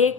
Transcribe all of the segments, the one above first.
1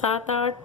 7-8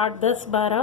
8-10-12